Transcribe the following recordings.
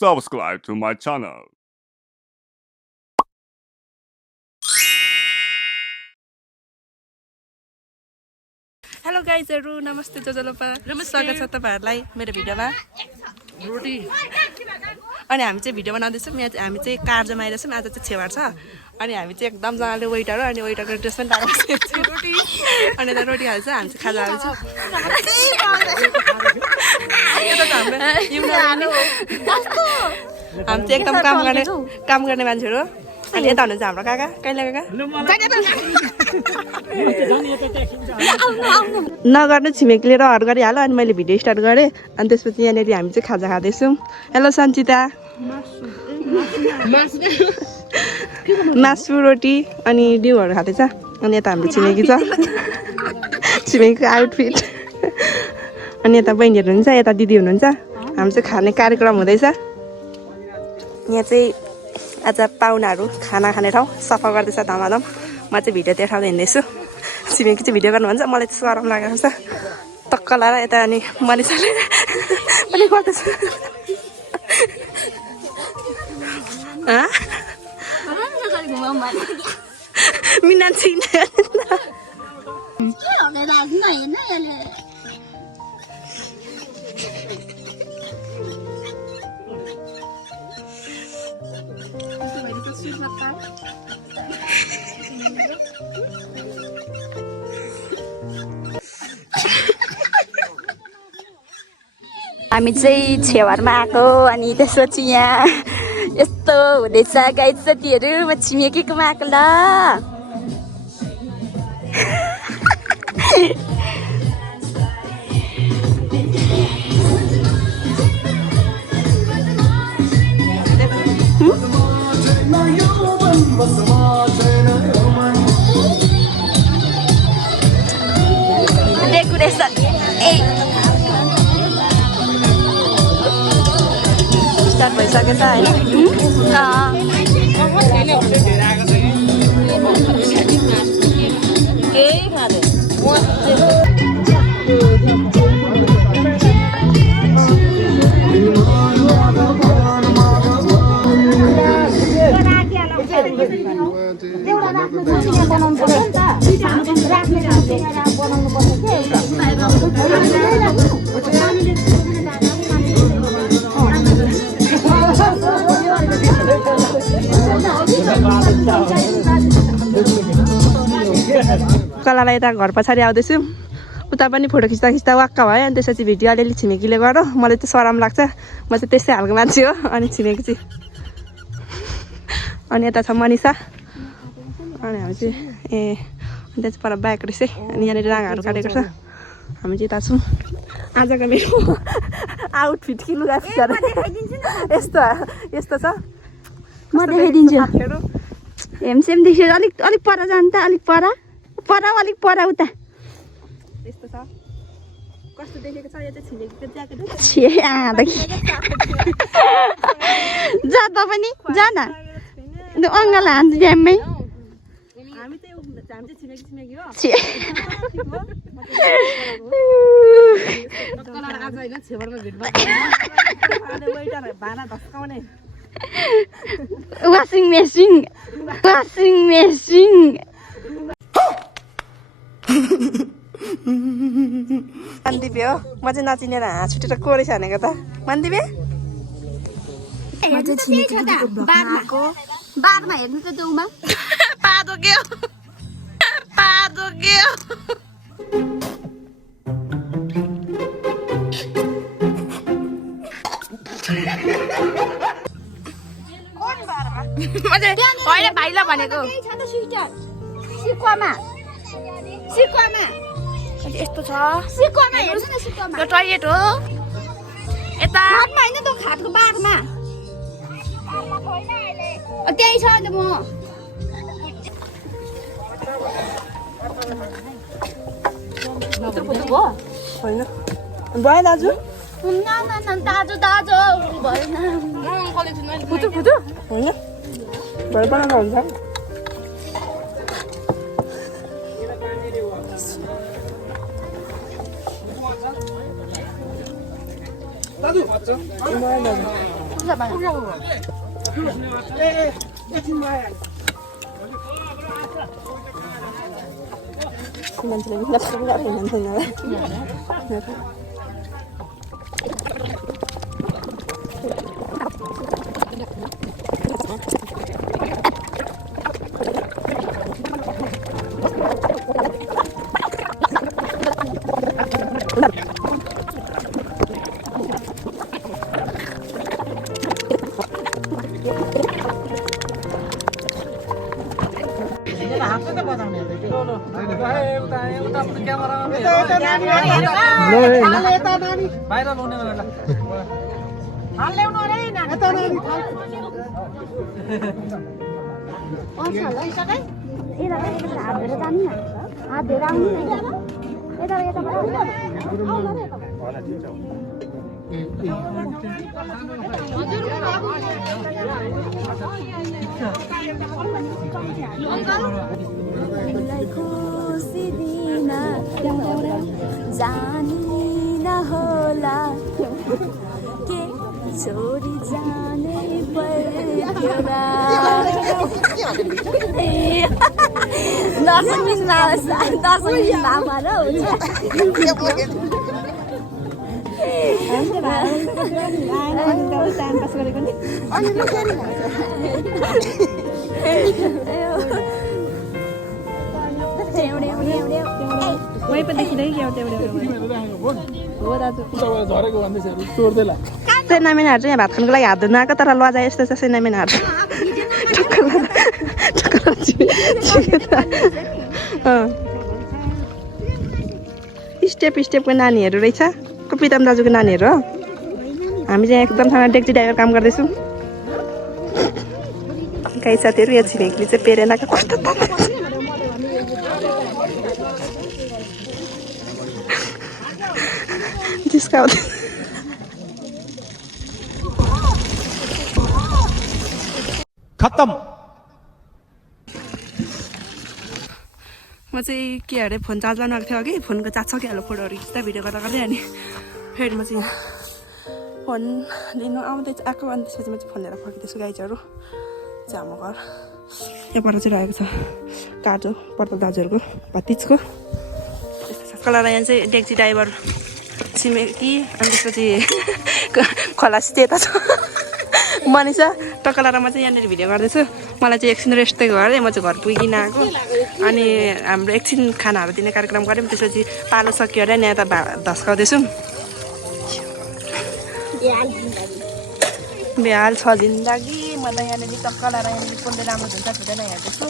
subscribe to my channel. Hello गाइजहरु नमस्ते जजलोपा स्वागत छ तपाईहरुलाई मेरो भिडियोमा रोटी अनि हामी चाहिँ भिडियो बनाउँदैछौँ हामी चाहिँ कार जमाइरहेछौँ आज चाहिँ छेवार छ अनि हामी चाहिँ एकदम जनाले वेटर हो अनि वेटरको ड्रेस पनि लगाएको रोटी अनि त रोटी खान्छ हामी चाहिँ खाजा हाल्छौँ हामी चाहिँ एकदम काम गर्ने मान्छेहरु अनि यता हुनुहुन्छ हाम्रो काका कहिले काका नगर्नु छिमेकीले र हर गरिहाल्यो अनि मैले भिडियो स्टार्ट गरेँ अनि त्यसपछि यहाँनिर हामी चाहिँ खाजा खाँदैछौँ हेलो सञ्चिता मासु रोटी अनि डिउहरू खाँदैछ अनि यता हाम्रो छिमेकी छ छिमेकीको आउटफिट अनि यता बहिनीहरू हुनुहुन्छ यता दिदी हुनुहुन्छ हामी चाहिँ खाने कार्यक्रम हुँदैछ यहाँ चाहिँ आज पाहुनाहरू खाना खाने ठाउँ सफा गर्दैछ धमाधम म चाहिँ भिडियो देखाउँदै हिँड्दैछु छिमेकी चाहिँ भिडियो गर्नुहुन्छ मलाई त्यस्तो गरम लागेको छ टक्क लाएर यता अनि मनिषाले पनि गर्दैछ मिना छिन् हामी चाहिँ छेवारमा आएको अनि त्यसपछि यहाँ यस्तो हुँदैछ गाई साथीहरू म छिमेकीकोमा आएको ल डेकोरेसन स्टार्ट भइसकेको छ कलालाई यता घर पछाडि आउँदैछु उता पनि फोटो खिच्दा खिच्दा वाक्क भयो अनि त्यसपछि भिडियो अलिअलि छिमेकीले गर मलाई चाहिँ सरम लाग्छ म चाहिँ त्यस्तै खालको मान्छे हो अनि छिमेकी चाहिँ अनि यता छ मनिषा अनि हामी चाहिँ त्यहाँ चाहिँ पर बाइक रहेछ अनि यहाँनिर राँगाहरू काटेको छ हामी चाहिँ यता छौँ आजको मेरो आउटफिट कि लुगा यस्तो यस्तो छ म देखाइदिन्छु हेमसेम देख्यो अलिक अलिक पर जानु त अलिक पर अलिक पर उता यस्तो छ कस्तो देखेको छ यो चाहिँ छिमेकीको ज्याकेट छे जा त पनि जा न अङ्गल हान्छ ड्याममै हामी चाहिँ छिमेकी हो भाँडा धस्काउने वासिङ मेसिन मनदिपे हो म चाहिँ नचिनेर हाँस छुटेर कोरेछ भनेको त मनदिपे बारमा हेर्नु त देउमा पादो के होइन भाइला भनेको सिक्वामा यस्तो छ सिक्वामा हेर्नु न सिक्वामा यो टोयलेट हो यता हातमा हैन त खाटको बारमा त्यही छ नि म होइन भयो दाजु दाजु भएन होइन भरे बनाउँदा हुन्छ दाजु छोरी जाने पर्थ्यो दर्शन मिल्दा र सेनामिनहरू चाहिँ यहाँ भात खानुको लागि हात धुन आएको तर लजा यस्तो छ सेनामिनहरू स्टेप स्टेपको नानीहरू रहेछ को प्रितम दाजुको नानीहरू हो हामी चाहिँ एकदमसँग डेक्ची ड्राइभर काम गर्दैछौँ गाई साथीहरू यहाँ छिमेकीले चाहिँ पेरेनाको कस्तो जिस्काउँदै खत्म म चाहिँ के अरे फोन चार्ज लानु आएको थियो अघि फोनको चार्ज सकिहाल्यो फोटोहरू खिच्दा भिडियो गर्दा गर्दै अनि फेरि म चाहिँ फोन लिनु आउँदै आएको अनि त्यसपछि म चाहिँ फोन लिएर फर्किँदैछु गाइजहरू चाहिँ हाम्रो घर यहाँबाट चाहिँ रहेको छ काटो प्रताप दाजुहरूको भतिजको कलर यहाँ चाहिँ डेक्ची ड्राइभर छिमेकी अनि त्यसपछि खलासी त्यता छ मनिषा टकलारामा चाहिँ यहाँनिर भिडियो गर्दैछु मलाई चाहिँ एकछिन रेस्टै गरेँ म चाहिँ घर पुगिकन आएको अनि हाम्रो एकछिन खानाहरू दिने कार्यक्रम गऱ्यौँ त्यसपछि पालो सक्यो अरे यहाँ त धस्काउँदैछौँ बेहाल छ जिन्दगी म त यहाँनिर टक्कलारा यहाँनिर कसले राम्रो हुन्छ हुँदैन हेर्दैछु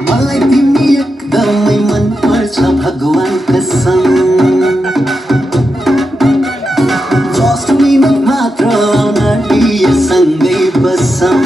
मलाई तिमी एकदमै मन पर्छ भगवान कसम जस्ट मिनट मात्र आउन दिए सँगै बसम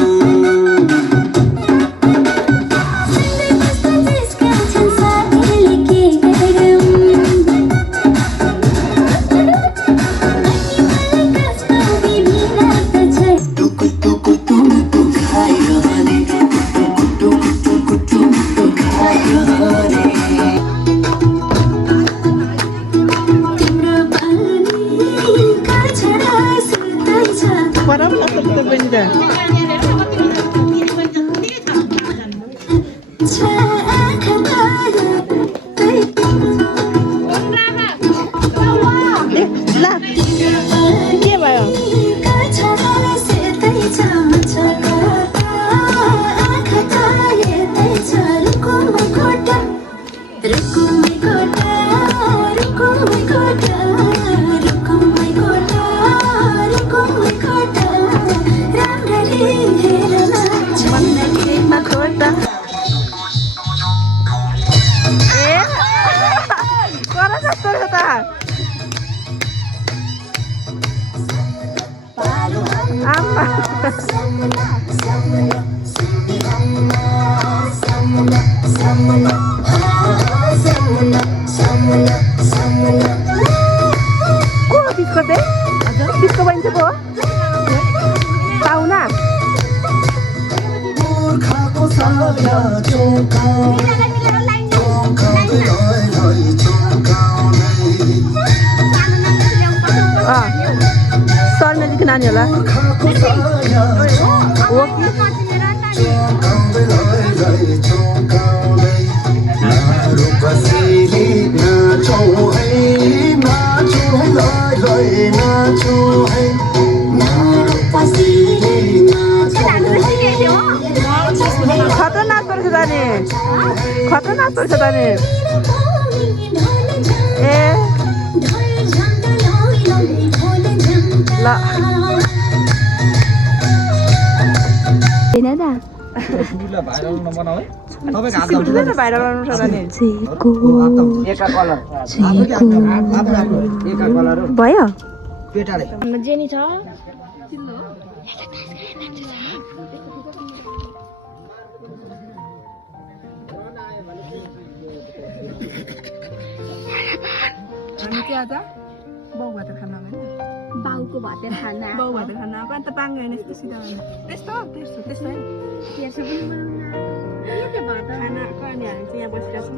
Para pala kita benda. Lah. Ke भयो? Disco bन्छ पो पाउना सर्नेलीको नानी होला खतरनाक पर्छ जाने खतरनाक पर्छ जाने ए ल हैन दा सुरुला भाइरल नबनाऊ है तपाईको हात सुरुला भाइरल गर्नु छ जाने एका कलर एका कलर भयो पेटाले जेनी छ अनि के आज बाउ भात खाना हैन बाउको भाते खाना बाउ भात खाना अब त पाङ्गे हैन यस्तो सिधा हैन त्यस्तो त्यस्तो त्यस्तो हैन त्यसो पनि बनाउन भात खाना अनि हामी चाहिँ यहाँ बसिरहेछौँ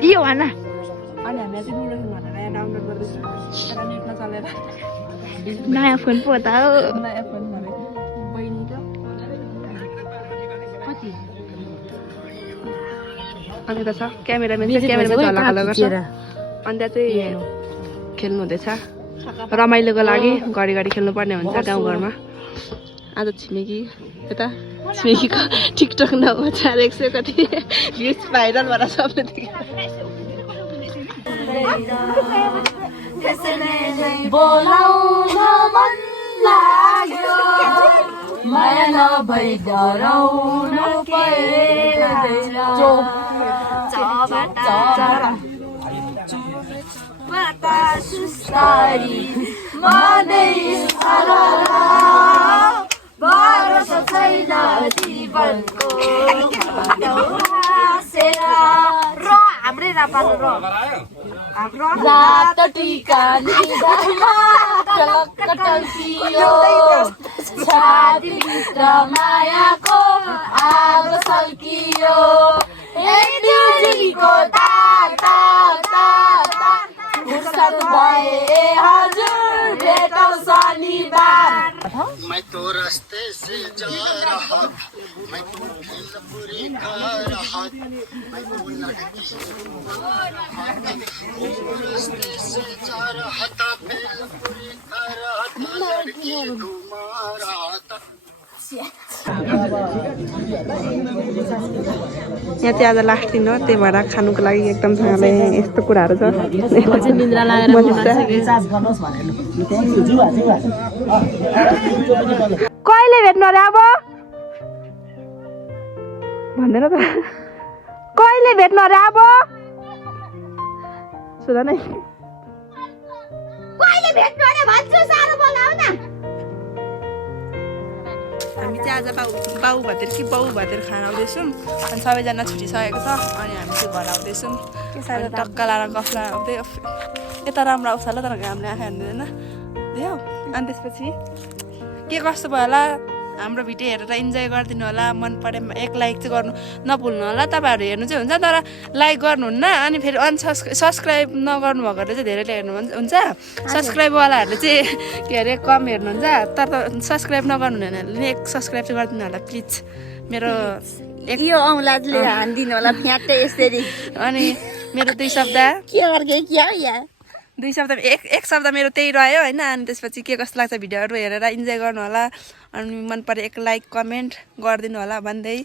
के हो हैन अनि हामी चाहिँ नुडल्स भनेर यहाँ डाउनलोड गर्दैछौँ तर नेटमा चलेर नयाँ फोन पो त हो नयाँ फोन भनेको बहिनी त कति अनि त छ क्यामेराम्यान चाहिँ क्यामेरामा झलक गर्छ अनि त्यहाँ चाहिँ खेल्नु हुँदैछ रमाइलोको लागि घडी घडी खेल्नुपर्ने हुन्छ गाउँघरमा आज छिमेकी यता छिमेकीको टिकटक नभएर 100 कति भ्युज भाइरल भएर सबले बोलाउन मन लाग्यो माया नभई डराउन पर्दैन माता सुस्तारी मनै सरला भरोसा छैन जीवनको हाँसेर र हाम्रै रात टीका निधारमा टलक्क टल्कियो छातीभित्र मायाको आगो सल्कियो दिदीको ताता ताता फुर्सद भए हजुर भेटौँ शनिबार मैं तो रास्ते से जा रहा मैं तो भेलपुरी खा रहा मैं तो लड़की रास्ते से जा रहा था भेलपुरी खा रहा था लड़की घुमा रहा था यहाँ चाहिँ आज लास्ट दिन हो त्यही भएर खानुको लागि एकदम सँगले यस्तो कुराहरू छ कहिले भेट्नु अरे अब भन्दैन त कहिले भेट्नु अरे अब सुधा नै कहिले भेट्नु अरे भन्छु सारो बोलाउ न हामी चाहिँ आज बाउ भातेर कि बाउ भातेर खान आउँदैछौँ अनि सबैजना छुटिसकेको छ अनि हामी चाहिँ घर आउँदैछौँ अनि टक्का लाएर गफ लाएर आउँदै यता राम्रो आउँछ होला तर घामले आँखा हेर्दैन देऊ अनि त्यसपछि के कस्तो भयो होला हाम्रो भिडियो हेरेर इन्जोय गरिदिनु होला मन परेमा एक लाइक चाहिँ गर्नु नभुल्नु होला तपाईँहरू हेर्नु चाहिँ हुन्छ तर लाइक गर्नुहुन्न अनि फेरि सब्सक्राइब नगर्नु भएकोहरूले चाहिँ धेरैले हेर्नु हुन्छ सब्सक्राइबवालाहरूले चाहिँ के अरे कम हेर्नुहुन्छ तर सब्सक्राइब नगर्नु हुनेहरूले एक सब्सक्राइब चाहिँ गरिदिनु होला प्लिज मेरो यो औँलाले हान्दिनु होला फ्याट्टै यसरी अनि मेरो 2 शब्द के गर्दै के हो या 2 शब्द एक शब्द मेरो त्यही रह्यो होइन अनि त्यसपछि के कस्तो लाग्छ भिडियोहरू हेरेर इन्जोय गर्नु होला अनि मन परे एक लाइक कमेन्ट गरिदिनु होला भन्दै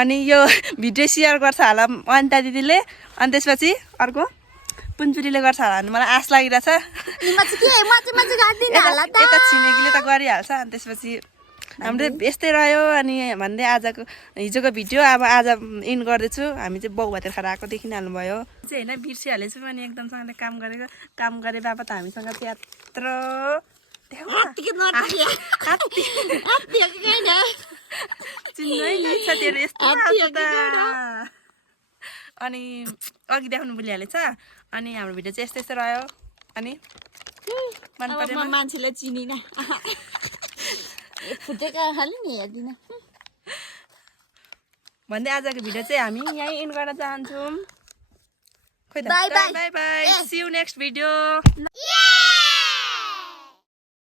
अनि यो भिडियो सेयर गर्छ होला अनिता दिदीले अनि त्यसपछि अर्को पुन्चुरीले गर्छ होला भने मलाई आश लागिरहेछ यता छिमेकीले त गरिहाल्छ अनि त्यसपछि हाम्रो यस्तै रह्यो अनि भन्दै आजको हिजोको भिडियो अब आज इन गर्दैछु हामी चाहिँ बाउ भातेर खाएर आएको देखिहाल्नुभयो चाहिँ होइन बिर्सिहालेछु अनि एकदमसँगले काम गरे बाबा त हामीसँग त्यत्रो चिन्नै नि साथीहरू यस्तो अनि अघि देखाउनु भुलिहालेछ अनि हाम्रो भिडियो चाहिँ यस्तै रह्यो अनि मन परेमा मान्छेले चिनिन फुटेका खालि नि हेर्दिन भन्दै आजको भिडियो चाहिँ हामी यहीँ इन गर्न चाहन्छौँ bye bye see you next video